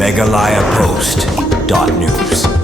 megalayapost.news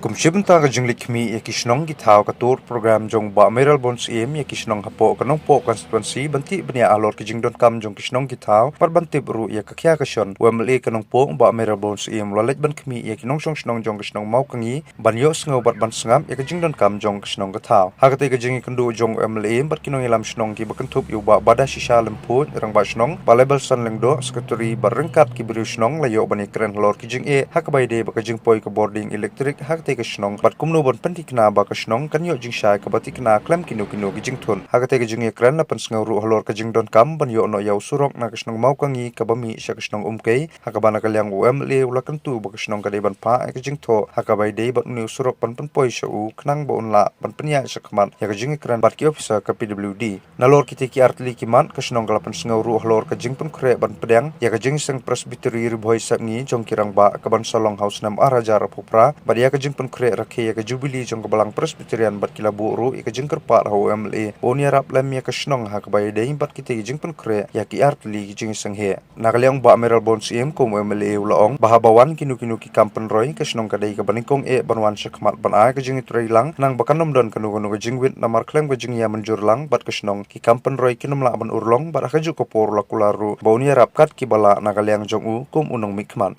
Kumshibunta ka jinglik mi yakishnong gitaw ka tour program jong ba meral bons em yakishnong hapo kanong po constituency banti bania alor ki jingdon kam jong kishnong gitaw par banti bru yakakya kashon wemle kanong po ba meral bons em lalet ban kmi yakinong shong shnong jong kishnong mau kangi banyo sngo bat ban sngam yak jingdon kam jong kishnong gitaw hagate ka jingi kandu jong wemle bat kinong ilam shnong ki bakantup yu ba bada shisha lemput rang ba shnong ba label san lengdo sekretari barengkat ki biru shnong layo bani kren lor ki jing e hakbai de ba ka jing poi ka boarding electric hak ke shnong bat kumno bon panti kna ba ka shnong kanyo jing shai ka bati kna klem kinu ki jing thun hagate ke jing ekran na pan sngaw ru halor ka jing don kam ban yo no yaw surok na ka shnong mau kangi ka bami sha ka shnong umkei hakabana ka lyang um le ula kan tu ba ka shnong ka de ban pa ka jing tho hakabai de bat nu surok pan poi sha u knang ba unla ban panya sha kman ya ka jing ekran bat ki officer ka PWD nalor ki te ki artli ki man ka shnong ka pan sngaw ru halor ka jing pun kre ban pedang ya ka jing sang presbytery boy sangi jong kirang ba ka ban salong house nam arajar phupra ba ya ka jing pun kre rakhe ya ka jubilee jong ka balang presbyterian bat kila buru ya ka jing kerpa ho MLA onia rap lam ya ka shnong ha ka bai de bat ki te jing pun kre ya ki artli ki jing sang he nagalyang ba meral bons em ko MLA ulaong bahabawan kinu ki kampen roy ka shnong ka dei ka baningkong e banwan shakmat ban a ka jing itrai lang nang bakanom don kanu ka jing wit namar klem ka jing ya manjur lang bat ka shnong ki kampen roy kinum la ban urlong bat ka ju ko por la kularu ba onia rap kat ki bala nagalyang jong u kum unong mikman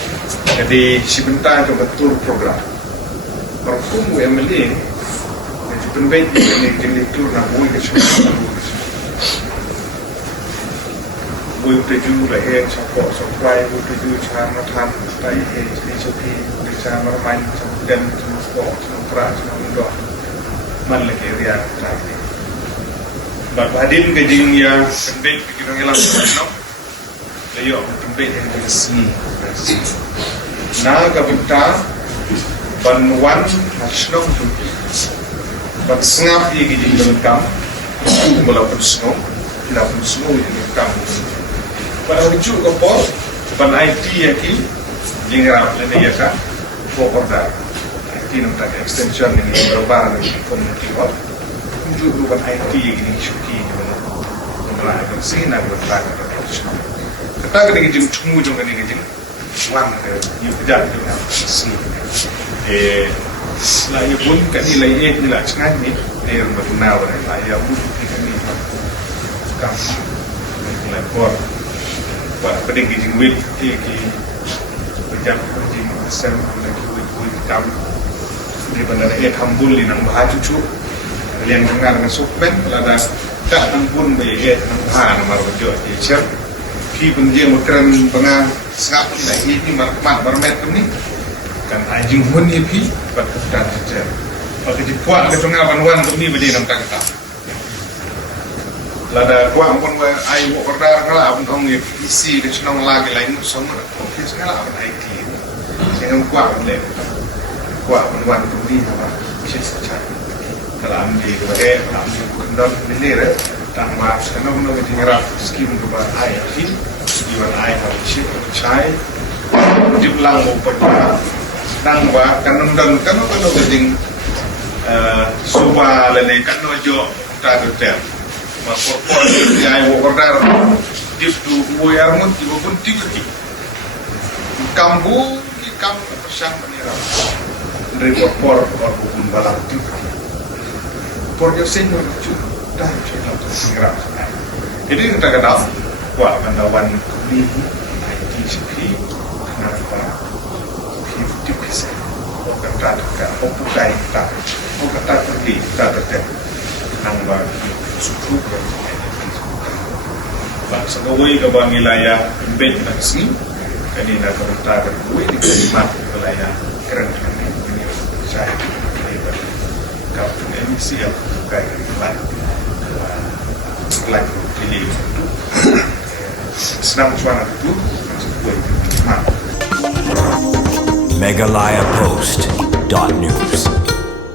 jadi sebentar ke betul program berkum MLA jadi penbaik ini jadi tur na bui ke semua bui preju lahir support supply bui preju cara matan tai jadi sepi cara bermain dan sport pra semua man lagi area tadi badin ke jing ya penbaik kita ngelam no layo penbaik yang sini na kabita banwan hasnong tu bat sngap ye gi jing kam mula pun snow ye kam pada uju ko por ban IT ye ki jing rap le ne ka ko porda IT nam ta extension ni berbar ni community hall uju ban IT ye gi shuki mula ka sina ko ta ka snow kata ka ni jing chumu jong ni jing wan yu kejat tu sini lah ya pun kan nilai ni lah cengai ni dia berkenal dengan lah ya pun ni kam nilai kor buat peding jing wit ki berjam jing sen lagi wit kam di bandar hambul ni nang bahaju cu yang dengar dengan sukmen ada tak ampun be nang ha nomor bejo di cer ki penjeng mekran pengang sap ni mar barmet ni kan anjing hun ni pi bat dan saja bagi dipuat ke pengawan wan ni bedi nam kata lada kuang pun ai wo order kala abun ong ni isi de chnong lagi lain song office kala abun IT sing kuang le kuang wan ni apa sis saja kala am di ke am di kundang ni re tang ma sano no di ngarap skim ke ba IT iwan ai ha chip chai jiplang mo pa nang ba kanong ding suba lene kanojo ta hotel ma por ai wo order dip du wo yar mon ti wo pun ti kambu ki kam persang menira dari por pun balang ti por yo senyo chu ta chela to singra jadi kita kata wa kandawan ni ITCP kenapa kata opukai tak kata pergi tak tetap nambah suku bangsa gawai ke bang wilayah bed nasi kanina kereta berkuih di kalimat wilayah keren ini saya lebar kampung emisi yang bukai kalimat setelah pilih itu senang suara itu masuk gue kalimat megalayapost.news